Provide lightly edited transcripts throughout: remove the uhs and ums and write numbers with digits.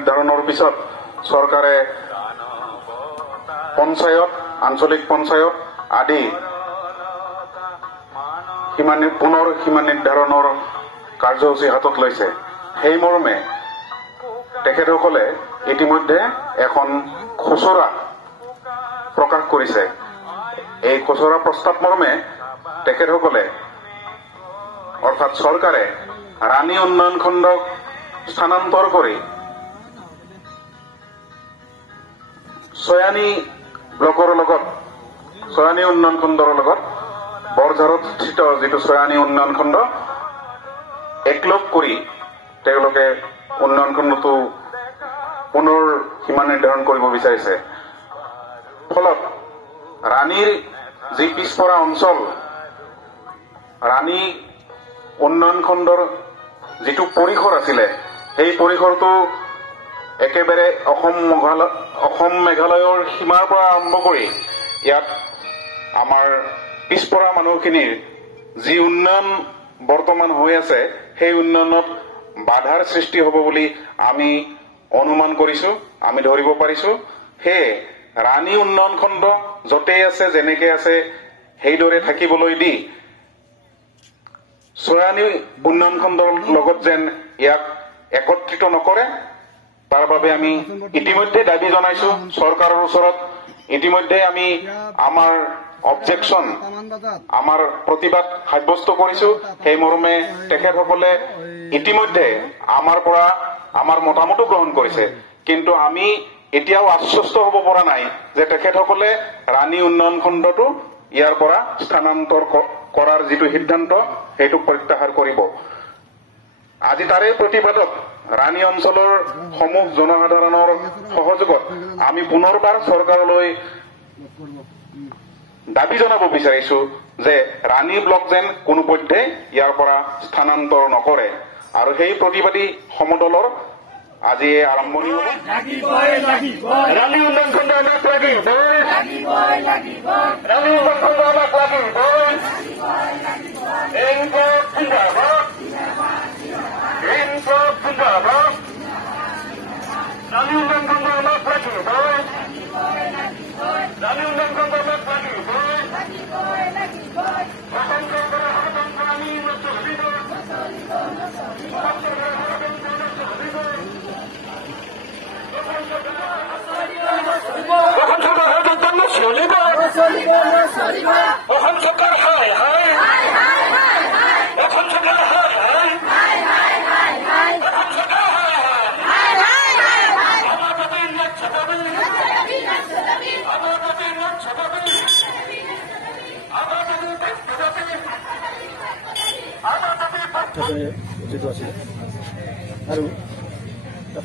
নিৰ্ধাৰণৰ পিছত চৰকাৰে পঞ্চায়ত, আঞ্চলিক পঞ্চায়ত আদি পুনৰ সীমা নিৰ্ধাৰণৰ কাৰ্যসূচী হাতত লৈছে। সেই মৰ্মে তেখেতসকলে ইতিমধ্যে এখন খচৰা প্ৰকাশ কৰিছে। এই খচৰা প্ৰস্তাৱ মৰ্মে তেখেতসকলে অৰ্থাৎ চৰকাৰে ৰাণী উন্নয়ন খণ্ডক স্থানান্তৰ কৰি ছয়ানী ব্লকৰ লগত, ছয়ানী উন্নয়ন খণ্ডৰ লগত বৰঝাৰত স্থিত যিটো ছয়ানী উন্নয়ন খণ্ড একলগ কৰি তেওঁলোকে উন্নয়ন খণ্ডটো পুনৰ সীমা নিৰ্ধাৰণ কৰিব বিচাৰিছে। ফলত ৰাণীৰ যি পিছপৰা অঞ্চল, ৰাণী উন্নয়ন খণ্ডৰ যিটো পৰিসৰ আছিলে, সেই পৰিসৰটো একেবাৰে অসম মেঘালয়ৰ সীমাৰ পৰা আৰম্ভ কৰি ইয়াত আমাৰ পিছপৰা মানুহখিনিৰ যি উন্নয়ন বৰ্তমান হৈ আছে, সেই উন্নয়নত বাধাৰ সৃষ্টি হ'ব বুলি আমি অনুমান কৰিছো, আমি ধৰিব পাৰিছো। সেয়ে ৰাণী উন্নয়ন খণ্ড য'তেই আছে, যেনেকে আছে সেইদৰে থাকিবলৈ দি ছয়ানী উন্নয়ন খণ্ডৰ লগত যেন ইয়াক একত্ৰিত নকৰে, তাৰ বাবে আমি ইতিমধ্যে দাবী জনাইছো চৰকাৰৰ ওচৰত। ইতিমধ্যে আমি আমাৰ অবজেকশ্যন, আমাৰ প্ৰতিবাদ সাব্যস্ত কৰিছো। সেই মৰ্মে তেখেতসকলে ইতিমধ্যে আমাৰ পৰা আমাৰ মতামতো গ্ৰহণ কৰিছে, কিন্তু আমি এতিয়াও আশ্বস্ত হ'ব পৰা নাই যে তেখেতসকলে ৰাণী উন্নয়ন খণ্ডটো ইয়াৰ পৰা স্থানান্তৰ কৰাৰ যিটো সিদ্ধান্ত, সেইটো প্ৰত্যাহাৰ কৰিব। আজি তাৰে প্ৰতিবাদত ৰাণী অঞ্চলৰ সমূহ জনসাধাৰণৰ সহযোগত আমি পুনৰবাৰ চৰকাৰলৈ দাবী জনাব বিচাৰিছো যে ৰাণী ব্লক যেন কোনোপধ্যে ইয়াৰ পৰা স্থানান্তৰ নকৰে। আৰু সেই প্ৰতিবাদী সমদলৰ আজি আৰম্ভণি হ'ব। ৰাণী উন্নয়ন খণ্ড আমাক লাগিব, ৰাণী উন্নয়ন খণ্ড আমাক লাগিব, ৰানী উন্নয়ন খণ্ড আমাক লাগিব, ৰানী উন্নয়ন খণ্ড আমাক লাগিব, আমি নচলিব, অসম চৰকাৰ হায় হায়, অসম চৰকাৰ হায় হায়, যিটো আছিলে আৰু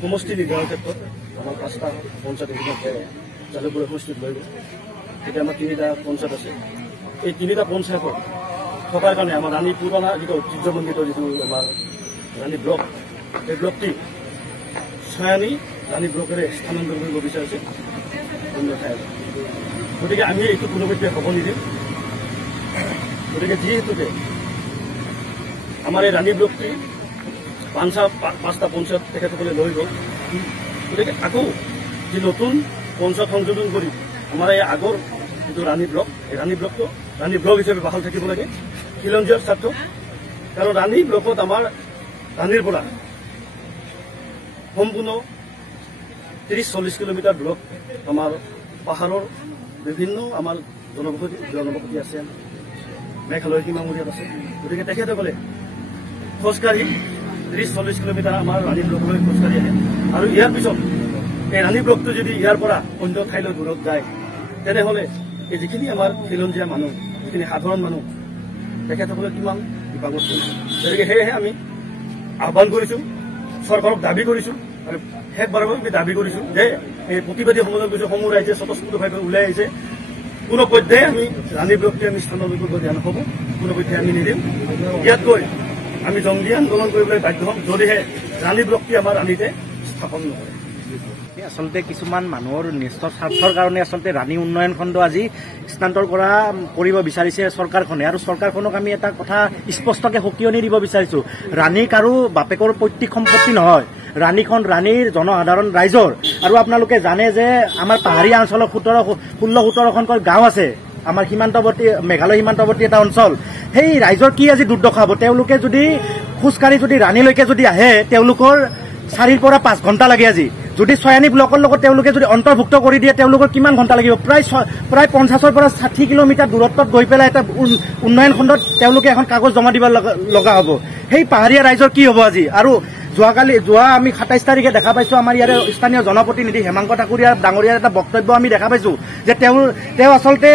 সমষ্টি নিৰ্ধাৰণৰ ক্ষেত্ৰত আমাৰ 5টা পঞ্চায়ত ইতিমধ্যে জালুকবাৰী সমষ্টিত লৈ গ'ল। এতিয়া আমাৰ 3টা পঞ্চায়ত আছে। এই 3টা পঞ্চায়তত থকাৰ কাৰণে আমাৰ ৰাণী পুৰণা যিটো ঐতিহ্যমণ্ডিত যিটো আমাৰ ৰাণী ব্লক, এই ব্লকটি ছয়ানী ৰাণী ব্লকেৰে স্থানান্তৰ কৰিব বিচাৰিছে অন্য ঠাইত। গতিকে আমি এইটো কোনোপধ্যে হ'ব নিদিম। গতিকে যিহেতুকে আমাৰ এই ৰাণী ব্লকটি 5টা পঞ্চায়ত তেখেতসকলে লৈ গ'ল, গতিকে আকৌ যি নতুন পঞ্চায়ত সংযোজন কৰি আমাৰ এই আগৰ যিটো ৰাণী ব্লক, এই ৰাণী ব্লকটো ৰাণী ব্লক হিচাপে বাহাল থাকিব লাগে খিলঞ্জীয়াৰ স্বাৰ্থ। কাৰণ ৰাণী ব্লকত আমাৰ ৰাণীৰ পৰা সম্পূৰ্ণ 30-40 কিলোমিটাৰ দূৰত আমাৰ পাহাৰৰ বিভিন্ন আমাৰ জনবসতি আছে, মেঘালয় সীমামূৰীয়াত আছে। গতিকে তেখেতসকলে খোজকাঢ়ি 30-40 কিলোমিটাৰ আমাৰ ৰাণী ব্লকলৈ খোজকাঢ়ি আহে। আৰু ইয়াৰ পিছত এই ৰাণী ব্লকটো যদি ইয়াৰ পৰা অন্য ঠাইলৈ দূৰত যায়, তেনেহ'লে এই যিখিনি আমাৰ খিলঞ্জীয়া মানুহ, যিখিনি সাধাৰণ মানুহ, তেখেতসকলে কিমান বিপাঙত পৰিছে। গতিকে সেয়েহে আমি আহ্বান কৰিছোঁ, চৰকাৰক দাবী কৰিছোঁ আৰু শেষবাৰৰ আমি দাবী কৰিছোঁ যে এই প্ৰতিবাদী সমাজৰ কিছু সমূহ ৰাইজে স্বতঃস্ফূৰ্তভাৱে ওলাই আহিছে। কোনোপধ্যে আমি ৰাণী ব্লকটি আমি স্থানান্তৰ কৰিব দিয়া নহ'ব, কোনোপধ্যে আমি নিদিম। ইয়াত গৈ আমি জংগী আন্দোলন কৰিবলৈ বাধ্য হ'ম যদিহে ৰাণী ব্লকটি আমাৰ ৰাণীতে স্থাপন নকৰে। আচলতে কিছুমান মানুহৰ নিষ্ঠৰ স্বাৰ্থৰ কাৰণে আচলতে ৰাণী উন্নয়ন খণ্ড আজি স্থানান্তৰ কৰিব বিচাৰিছে চৰকাৰখনে। আৰু চৰকাৰখনক আমি এটা কথা স্পষ্টকৈ সকিয়নি দিব বিচাৰিছোঁ, ৰাণী কাৰো বাপেকৰ পৈতৃক সম্পত্তি নহয়। ৰাণীখন ৰাণীৰ জনসাধাৰণ ৰাইজৰ। আৰু আপোনালোকে জানে যে আমাৰ পাহাৰীয়া অঞ্চলত 16-17খনকৈ গাঁও আছে, আমাৰ সীমান্তৱৰ্তী মেঘালয় সীমান্তৱৰ্তী এটা অঞ্চল। সেই ৰাইজৰ কি আজি দুৰ্দশা হ'ব? তেওঁলোকে যদি খোজকাঢ়ি যদি ৰাণীলৈকে যদি আহে, তেওঁলোকৰ 4 পৰা 5 ঘণ্টা লাগে আজি। যদি ছয়ানী ব্লকৰ লগত তেওঁলোকে যদি অন্তৰ্ভুক্ত কৰি দিয়ে, তেওঁলোকৰ কিমান ঘণ্টা লাগিব? প্ৰায় 50 পৰা 60 কিলোমিটাৰ দূৰত্বত গৈ পেলাই এটা উন্নয়ন খণ্ডত তেওঁলোকে এখন কাগজ জমা দিব লগা হ'ব। সেই পাহাৰীয়া ৰাইজৰ কি হ'ব আজি? আৰু যোৱা আমি 27 তাৰিখে দেখা পাইছোঁ, আমাৰ ইয়াৰে স্থানীয় জনপ্ৰতিনিধি হেমাংক ঠাকুৰীয়া ডাঙৰীয়াৰ এটা বক্তব্য আমি দেখা পাইছোঁ যে তেওঁ আচলতে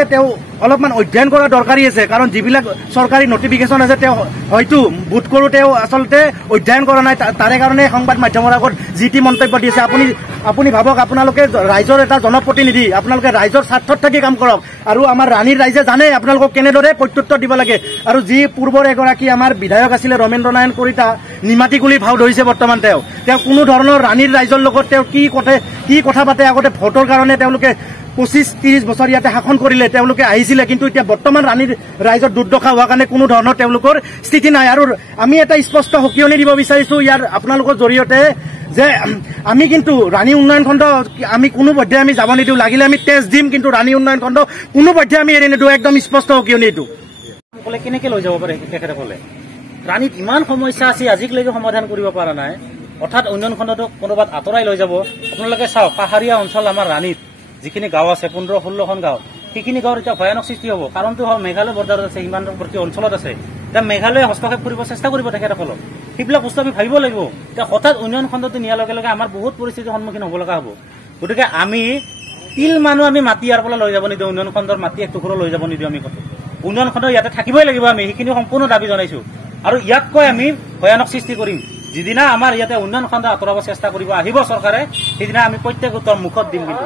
অলপমান অধ্যয়ন কৰা দৰকাৰী আছে। কাৰণ যিবিলাক চৰকাৰী নটিফিকেশ্যন আছে তেওঁ হয়তো বোধ কৰোঁ তেওঁ আচলতে অধ্যয়ন কৰা নাই, তাৰে কাৰণে সংবাদ মাধ্যমৰ আগত যি টি মন্তব্য দিছে। আপুনি ভাবক, আপোনালোকে ৰাইজৰ এটা জনপ্ৰতিনিধি, আপোনালোকে ৰাইজৰ স্বাৰ্থত থাকি কাম কৰক। আৰু আমাৰ ৰাণীৰ ৰাইজে জানে আপোনালোকক কেনেদৰে প্ৰত্যুত্তৰ দিব লাগে। আৰু যি পূৰ্বৰ এগৰাকী আমাৰ বিধায়ক আছিলে ৰমেন্দ্ৰ নাৰায়ণ কলিতা, নিমাতী গুলিৰ ভাও ধৰিছে বৰ্তমান। তেওঁ কোনো ধৰণৰ ৰাণীৰ ৰাইজৰ লগত তেওঁ কি কথা পাতে? আগতে ভোটৰ কাৰণে তেওঁলোকে 25-30 বছৰ ইয়াতে শাসন কৰিলে, তেওঁলোকে আহিছিলে, কিন্তু এতিয়া বৰ্তমান ৰাণীৰ ৰাইজৰ দুৰ্দশা হোৱাৰ কাৰণে কোনো ধৰণৰ তেওঁলোকৰ স্থিতি নাই। আৰু আমি এটা স্পষ্ট সকিয়নি দিব বিচাৰিছোঁ ইয়াৰ আপোনালোকৰ জৰিয়তে যে আমি কিন্তু ৰাণী উন্নয়ন খণ্ড আমি কোনোপধ্যে আমি যাব নিদিওঁ, লাগিলে আমি তেজ দিম, কিন্তু ৰাণী উন্নয়ন খণ্ড কোনোপধ্যে আমি এৰি নিদিওঁ। একদম স্পষ্ট সকিয়নি এইটো। কেনেকে লৈ যাব পাৰে তেখেতসকলে? ৰাণীত ইমান সমস্যা আছে, আজিলৈকে সমাধান কৰিব পৰা নাই, অৰ্থাৎ উন্নয়ন খণ্ডটো কোনোবাত আঁতৰাই লৈ যাব। আপোনালোকে চাওক, পাহাৰীয়া অঞ্চল আমাৰ ৰাণীত যিখিনি গাঁও আছে, 15-16খন গাঁও, সেইখিনি গাঁৱৰ এতিয়া ভয়ানক সৃষ্টি হ'ব। কাৰণটো হ'ল মেঘালয় বৰ্ডাৰত আছে, সীমান্তৱৰ্তী অঞ্চলত আছে। এতিয়া মেঘালয়ে হস্তক্ষেপ কৰিব চেষ্টা কৰিব তেখেতসকলক, সেইবিলাক বস্তু আমি ভাবিব লাগিব। এতিয়া হঠাৎ উন্নয়ন খণ্ডটো নিয়াৰ লগে লগে আমাৰ বহুত পৰিস্থিতিৰ সন্মুখীন হ'ব লগা হ'ব। গতিকে আমি তিল মানুহ আমি মাটি ইয়াৰ পৰা লৈ যাব নিদিওঁ, উন্নয়ন খণ্ডৰ মাটি এক টুকুৰা লৈ যাব নিদিওঁ। আমি উন্নয়ন খণ্ড ইয়াতে থাকিবই লাগিব, আমি সেইখিনি সম্পূৰ্ণ দাবী জনাইছোঁ। আৰু ইয়াতকৈ আমি ভয়ানক সৃষ্টি কৰিম। যিদিনা আমাৰ ইয়াতে উন্নয়ন খণ্ড আঁতৰাব চেষ্টা কৰিব আহিব চৰকাৰে, সেইদিনা আমি প্ৰত্যেক মুখত দিম কিন্তু।